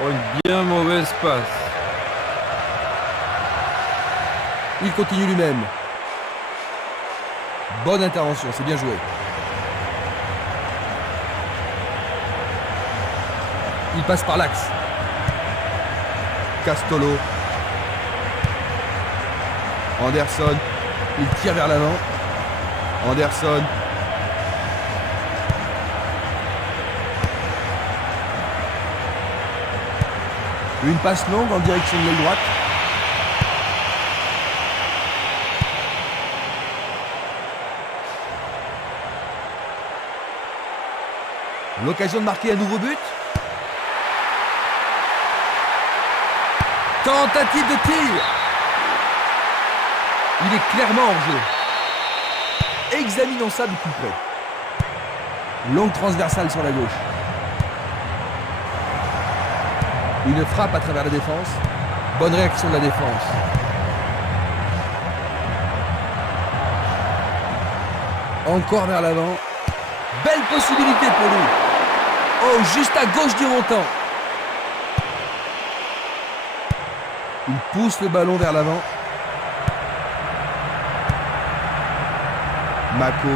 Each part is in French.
Oh, une bien mauvaise passe. Il continue lui-même. Bonne intervention, c'est bien joué. Il passe par l'axe. Castolo. Anderson. Il tire vers l'avant. Anderson. Une passe longue en direction de l'aile droite. L'occasion de marquer un nouveau but. Tentative de tir. Il est clairement hors jeu. Examinons ça de plus près. Longue transversale sur la gauche. Une frappe à travers la défense. Bonne réaction de la défense. Encore vers l'avant. Belle possibilité pour lui. Oh, juste à gauche du montant. Il pousse le ballon vers l'avant. Mako.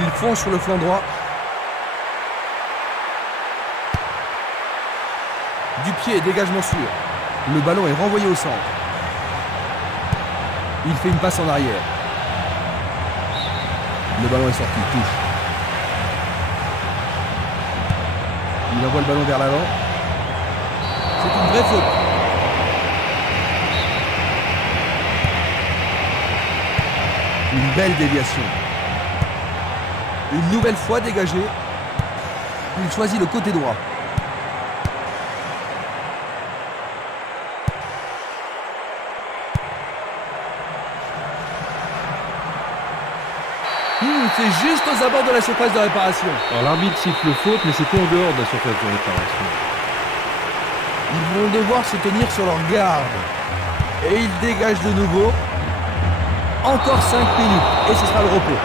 Il fonce sur le flanc droit. Du pied, dégagement sûr. Le ballon est renvoyé au centre. Il fait une passe en arrière. Le ballon est sorti, touche. Il envoie le ballon vers l'avant. C'est une vraie faute. Une belle déviation. Une nouvelle fois dégagé. Il choisit le côté droit. C'est juste aux abords de la surface de réparation. Alors l'arbitre siffle faute, mais c'était en dehors de la surface de réparation. Ils vont devoir se tenir sur leur garde. Et ils dégagent de nouveau. Encore 5 minutes. Et ce sera le repos.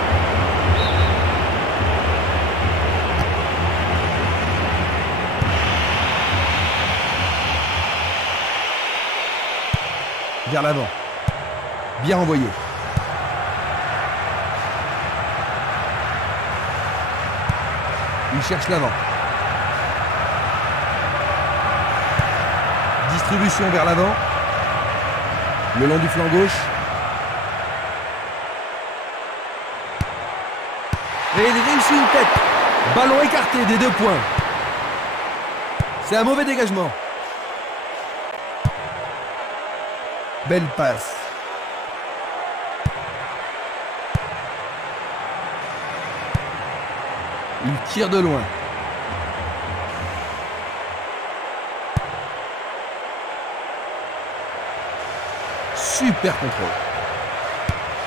Vers l'avant. Bien envoyé. Il cherche l'avant. Distribution vers l'avant. Le long du flanc gauche. Et il réussit une tête. Ballon écarté des 2 points. C'est un mauvais dégagement. Belle passe. Il tire de loin. Super contrôle.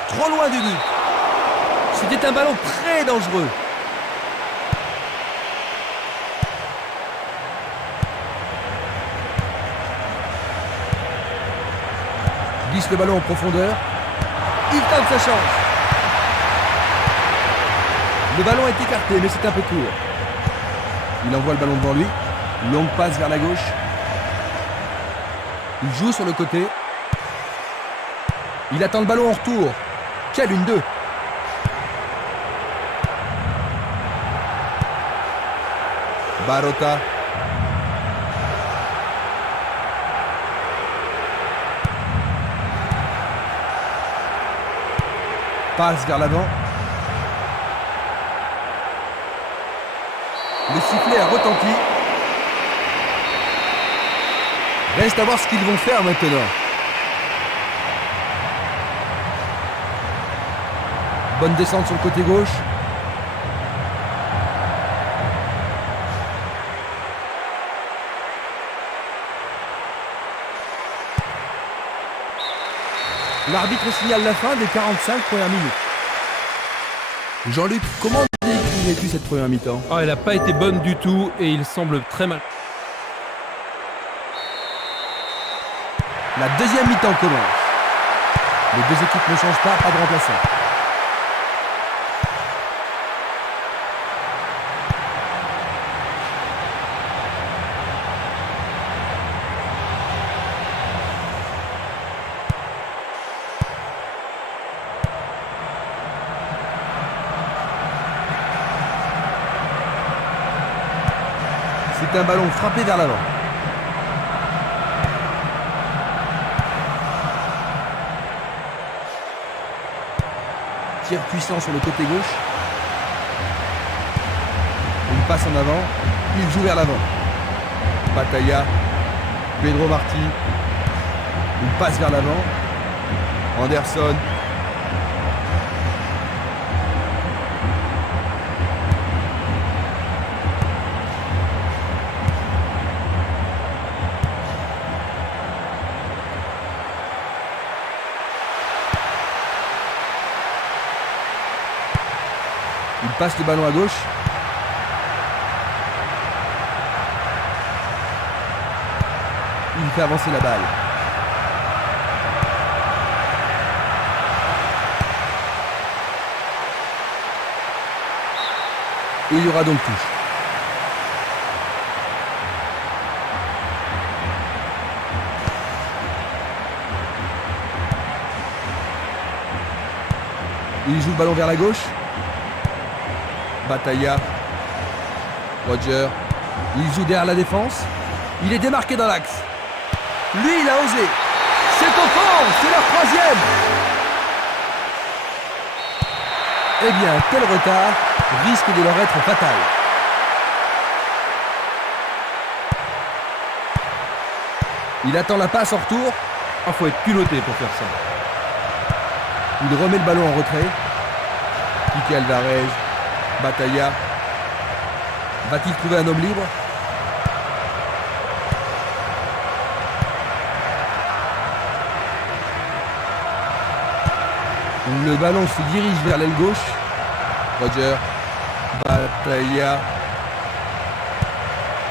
Trop loin du but. C'était un ballon très dangereux. Glisse le ballon en profondeur. Il tente sa chance. Le ballon est écarté, mais c'est un peu court. Il envoie le ballon devant lui. Longue passe vers la gauche. Il joue sur le côté. Il attend le ballon en retour. Quelle 1-2. Barota. Passe vers l'avant. Le sifflet a retenti. Reste à voir ce qu'ils vont faire maintenant. Bonne descente sur le côté gauche. L'arbitre signale la fin des 45 premières minutes. Jean-Luc, comment décrirais-tu cette première mi-temps? Oh, elle n'a pas été bonne du tout et il semble très mal. La deuxième mi-temps commence. Les deux équipes ne changent pas de remplaçant. C'est un ballon frappé vers l'avant. Tir puissant sur le côté gauche. Une passe en avant. Il joue vers l'avant. Batalla. Pedro Marti. Une passe vers l'avant. Anderson. Il passe le ballon à gauche. Il fait avancer la balle. Et il y aura donc touche. Il joue le ballon vers la gauche. Batalla. Roger. Il joue derrière la défense. Il est démarqué dans l'axe. Lui, il a osé. C'est au fond. C'est leur troisième. Eh bien, tel retard risque de leur être fatal. Il attend la passe en retour. Il faut être culotté pour faire ça. Il remet le ballon en retrait. Kike Alvarez. Batalla. Va-t-il trouver un homme libre? Le ballon se dirige vers l'aile gauche. Roger. Batalla.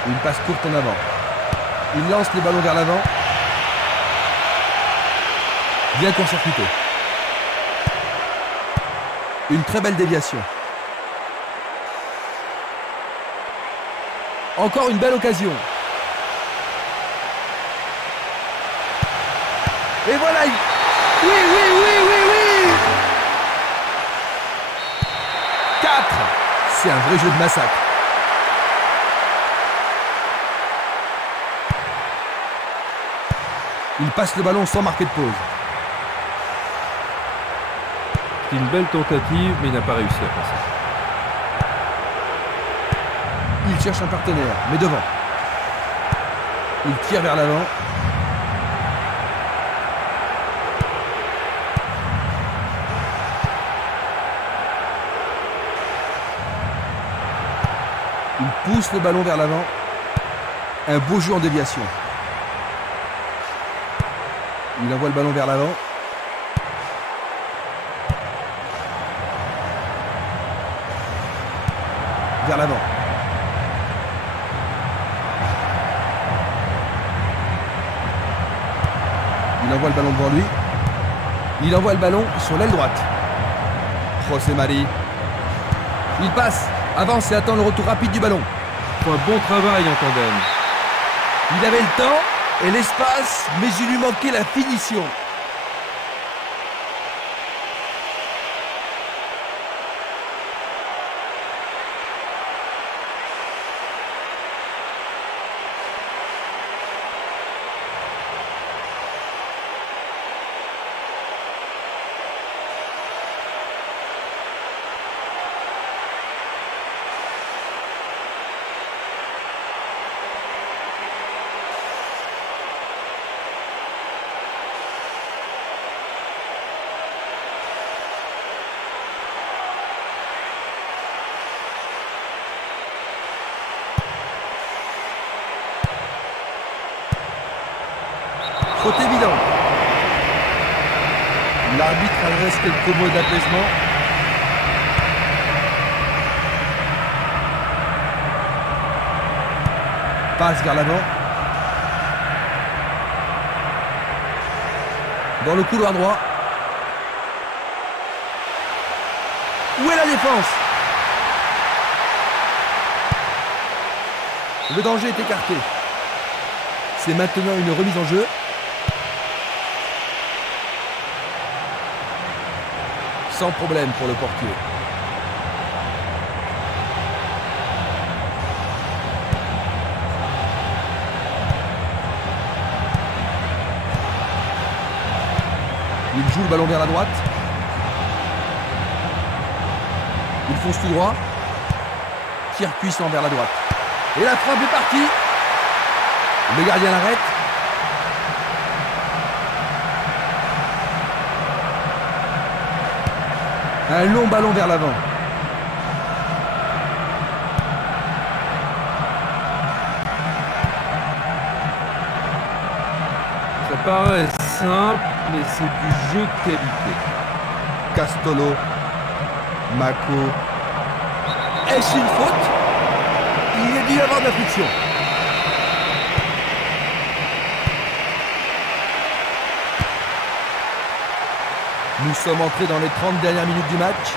Une passe courte en avant. Il lance le ballon vers l'avant. Bien court-circuité. Une très belle déviation. Encore une belle occasion. Et voilà. Oui, oui, oui, oui, oui. 4. C'est un vrai jeu de massacre. Il passe le ballon sans marquer de pause. C'est une belle tentative, mais il n'a pas réussi à passer. Il cherche un partenaire, mais devant. Il tire vers l'avant. Il pousse le ballon vers l'avant. Un beau jeu en déviation. Il envoie le ballon vers l'avant. Vers l'avant. Il envoie le ballon devant lui. Il envoie le ballon sur l'aile droite. José Mari. Il passe, avance et attend le retour rapide du ballon. Faut un bon travail en tandem. Il avait le temps et l'espace, mais il lui manquait la finition. Faute évidente. L'arbitre adresse quelques mots d'apaisement. Passe vers l'avant. Dans le couloir droit. Où est la défense? Le danger est écarté. C'est maintenant une remise en jeu. Sans problème pour le portier. Il joue le ballon vers la droite. Il fonce tout droit. Tire puissant vers la droite. Et la frappe est partie. Le gardien l'arrête. Un long ballon vers l'avant. Ça paraît simple, mais c'est du jeu de qualité. Castolo. Mako. Est-ce une faute? Il est dû y avoir de la friction. Nous sommes entrés dans les 30 dernières minutes du match.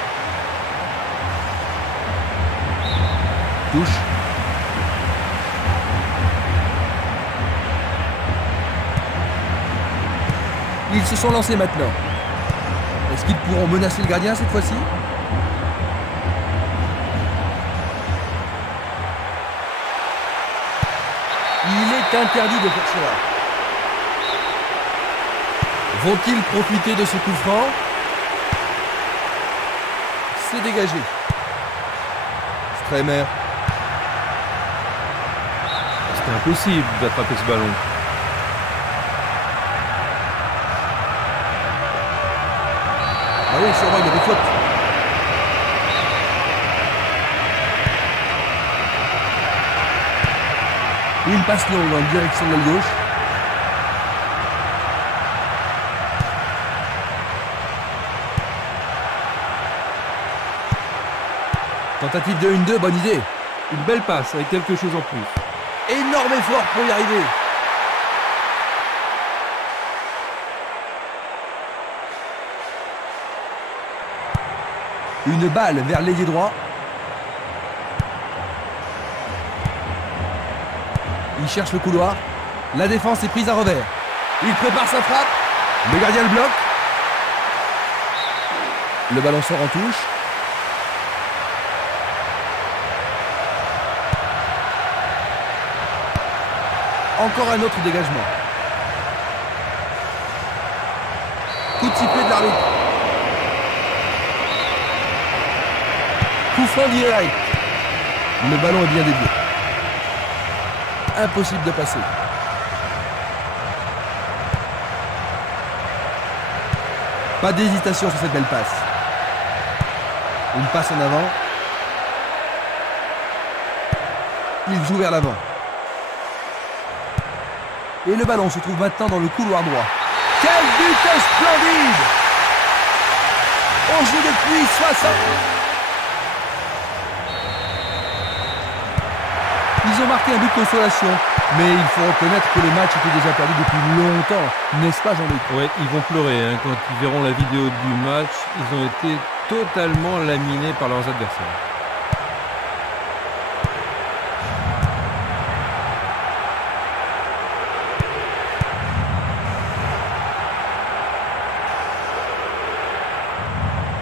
Touche. Ils se sont lancés maintenant. Est-ce qu'ils pourront menacer le gardien cette fois-ci? Il est interdit de faire cela. Vont-ils profiter de ce coup franc? C'est dégagé. Stremer. C'était impossible d'attraper ce ballon. Ah oui, sûrement, il y a des fautes. Une passe longue en direction de l'aile gauche. Tentative de 1-2, bonne idée. Une belle passe avec quelque chose en plus. Énorme effort pour y arriver. Une balle vers l'ailier droit. Il cherche le couloir. La défense est prise à revers. Il prépare sa frappe. Le gardien le bloque. Le ballon sort en touche. Encore un autre dégagement. Coup de sifflet de l'arbitre. Coup franc direct. Le ballon est bien dévié. Impossible de passer. Pas d'hésitation sur cette belle passe. Une passe en avant. Il joue vers l'avant. Et le ballon se trouve maintenant dans le couloir droit. Quel but splendide! On joue depuis 60. Ils ont marqué un but de consolation, mais il faut reconnaître que le match était déjà perdu depuis longtemps, n'est-ce pas Jean-Luc? Ouais, ils vont pleurer hein, quand ils verront la vidéo du match. Ils ont été totalement laminés par leurs adversaires.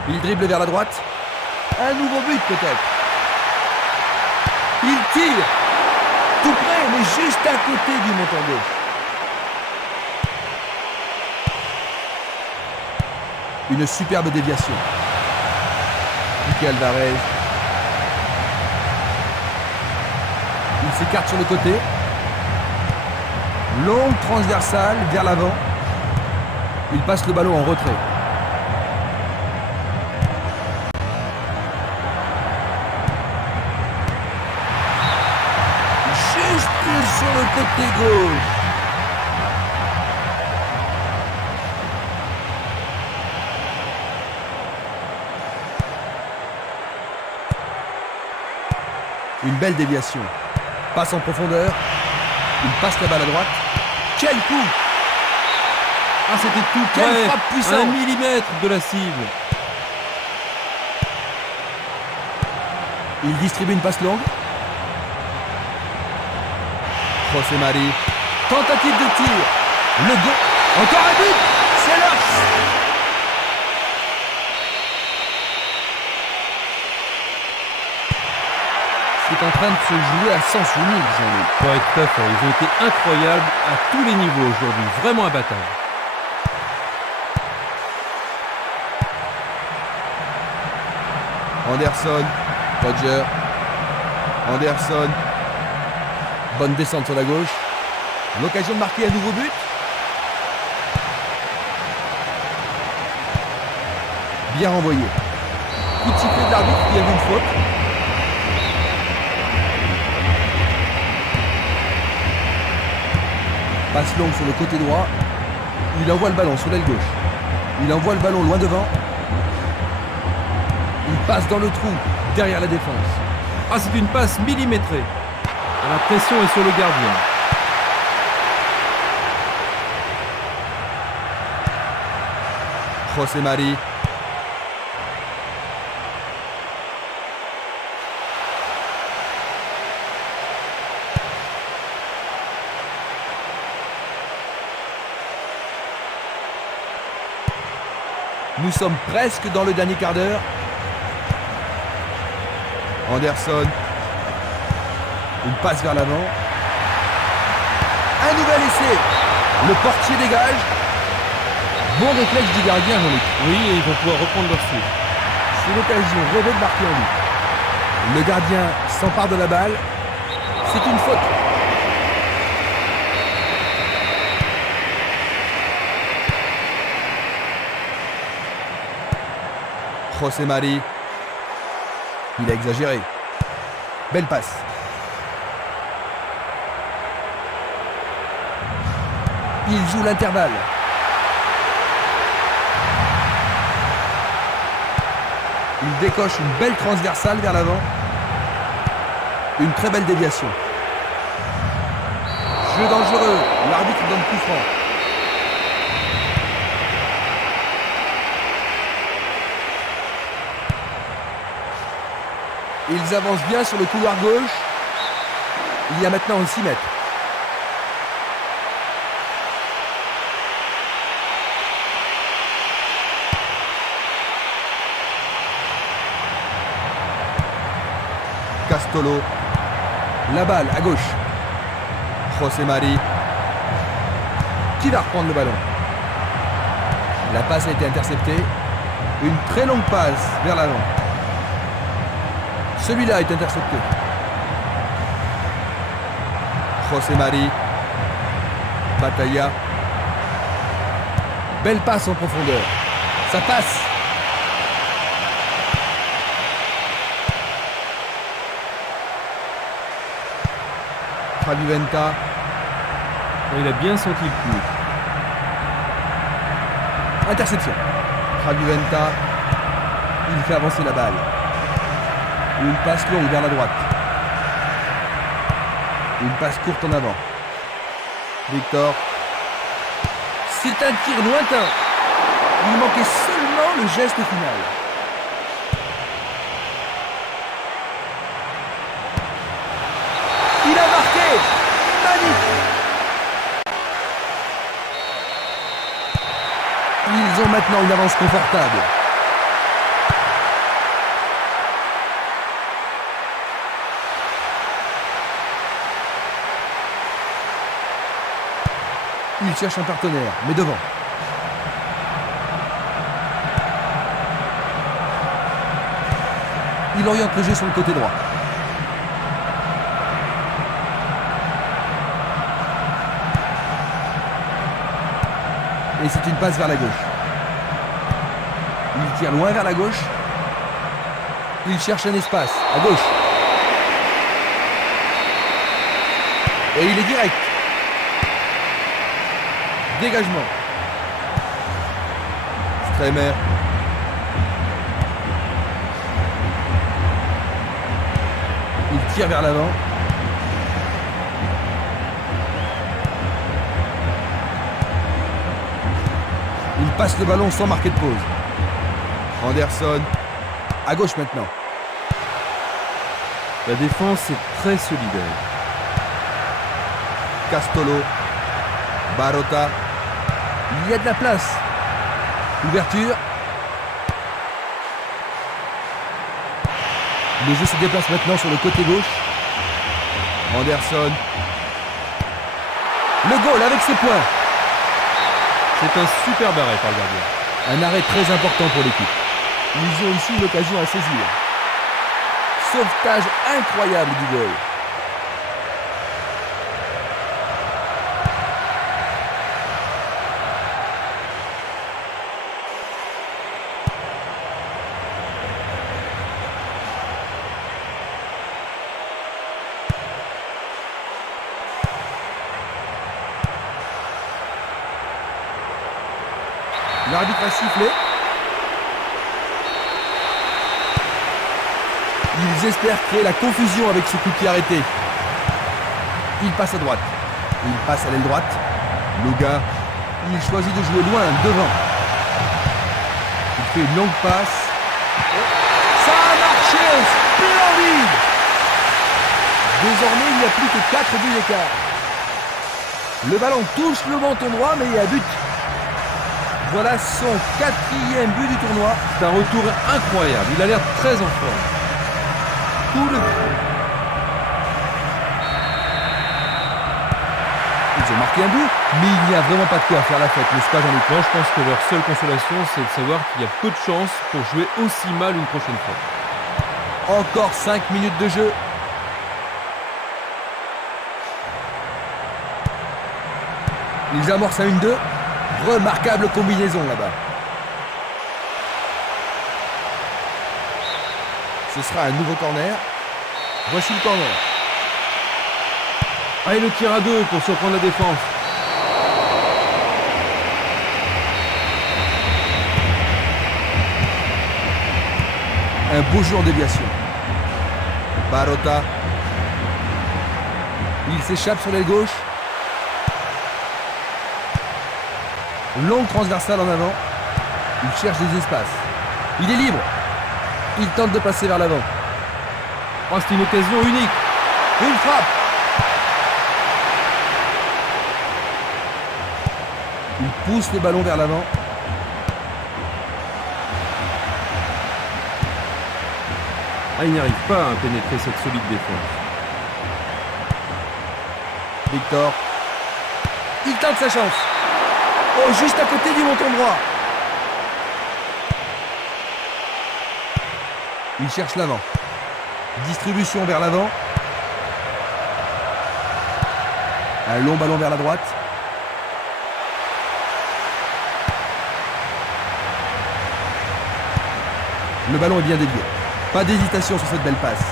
Il dribble vers la droite. Un nouveau but peut-être. Il tire. Tout près, mais juste à côté du montant gauche. Une superbe déviation. Piqué Alvarez. Il s'écarte sur le côté. Longue transversale vers l'avant. Il passe le ballon en retrait. Sur le côté gauche. Une belle déviation. Passe en profondeur. Il passe la balle à droite. Quel coup! Ah, c'était tout. Quelle frappe puissante! 1 millimètre de la cible. Il distribue une passe longue. José Mari. Tentative de tir. Le go. Encore un but. C'est l'Ars. C'est en train de se jouer à sens unique, Jean-Luc. Ouais, tout à fait. Ils ont été incroyables à tous les niveaux aujourd'hui. Vraiment imbattables. Anderson. Roger. Anderson. Bonne descente sur la gauche. L'occasion de marquer un nouveau but. Bien renvoyé. Coup de sifflet de l'arbitre qui a vu une faute. Passe longue sur le côté droit. Il envoie le ballon sur l'aile gauche. Il envoie le ballon loin devant. Il passe dans le trou, derrière la défense. Ah, c'est une passe millimétrée. La pression est sur le gardien. José Mari. Nous sommes presque dans le dernier quart d'heure. Anderson. Une passe vers l'avant. Un nouvel essai. Le portier dégage. Bon réflexe du gardien, Jean-Luc. Oui, et ils vont pouvoir reprendre leur souffle. C'est l'occasion rêvée de marquer en lui. Le gardien s'empare de la balle. C'est une faute. José Mari. Il a exagéré. Belle passe. Il joue l'intervalle. Il décoche une belle transversale vers l'avant. Une très belle déviation. Jeu dangereux. L'arbitre donne coup franc. Ils avancent bien sur le couloir gauche. Il y a maintenant 6 mètres. Castolo. La balle à gauche. José Mari. Qui va reprendre le ballon? La passe a été interceptée. Une très longue passe vers l'avant. Celui-là est intercepté. José Mari. Batalla. Belle passe en profondeur. Ça passe. Fraviventa. Il a bien senti le coup. Interception. Fraviventa. Il fait avancer la balle. Une passe longue vers la droite. Une passe courte en avant. Victor. C'est un tir lointain. Il manquait seulement le geste final. Il a marqué. Magnifique. Ils ont maintenant une avance confortable. Il cherche un partenaire, mais devant. Il oriente le jeu sur le côté droit. Et c'est une passe vers la gauche. Il tire loin vers la gauche. Il cherche un espace, à gauche. Et il est direct. Dégagement. Stremer. Il tire vers l'avant. Il passe le ballon sans marquer de pause. Anderson. À gauche maintenant. La défense est très solidaire. Castolo. Barota. Il y a de la place. Ouverture. Le jeu se déplace maintenant sur le côté gauche. Anderson. Le goal avec ses points. C'est un superbe arrêt par le gardien. Un arrêt très important pour l'équipe. Ils ont ici une occasion à saisir. Sauvetage incroyable du goal. L'arbitre a sifflé. Ils espèrent créer la confusion avec ce coup de pied arrêté. Il passe à droite. Il passe à l'aile droite. Loga, il choisit de jouer loin, devant. Il fait une longue passe. Ça a marché, splendide. Désormais, il n'y a plus que 4 buts d'écart. Le ballon touche le menton droit, mais il y a but. Voilà son 4e but du tournoi. C'est un retour incroyable. Il a l'air très en forme. Tout le... Ils ont marqué un but, mais il n'y a vraiment pas de quoi faire la fête, n'est-ce pas Jean-Luc? Non, je pense que leur seule consolation, c'est de savoir qu'il y a peu de chances pour jouer aussi mal une prochaine fois. Encore 5 minutes de jeu. Ils amorcent à 1-2. Remarquable combinaison là-bas. Ce sera un nouveau corner. Voici le corner. Ah, et le tir à 2 pour surprendre la défense. Un beau jeu en déviation. Barota. Il s'échappe sur l'aile gauche. Longue transversale en avant. Il cherche des espaces. Il est libre. Il tente de passer vers l'avant. Oh, c'est une occasion unique. Une frappe. Il pousse le ballon vers l'avant. Ah, il n'y arrive pas à pénétrer cette solide défense. Victor. Il tente sa chance. Oh, juste à côté du menton droit. Il cherche l'avant. Distribution vers l'avant. Un long ballon vers la droite. Le ballon est bien dévié. Pas d'hésitation sur cette belle passe.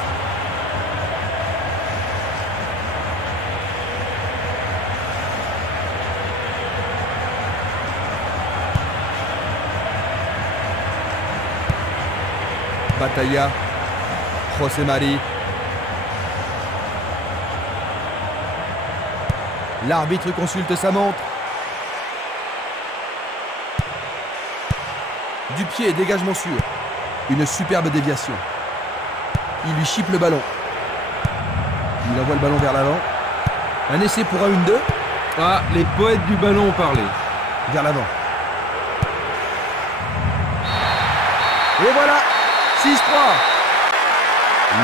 Batalla, José Mari. L'arbitre consulte sa montre. Du pied, dégagement sûr. Une superbe déviation. Il lui chipe le ballon. Il envoie le ballon vers l'avant. Un essai pour un 1-2. Ah, les poètes du ballon ont parlé. Vers l'avant. Et voilà, 6-3.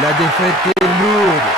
La défaite est lourde.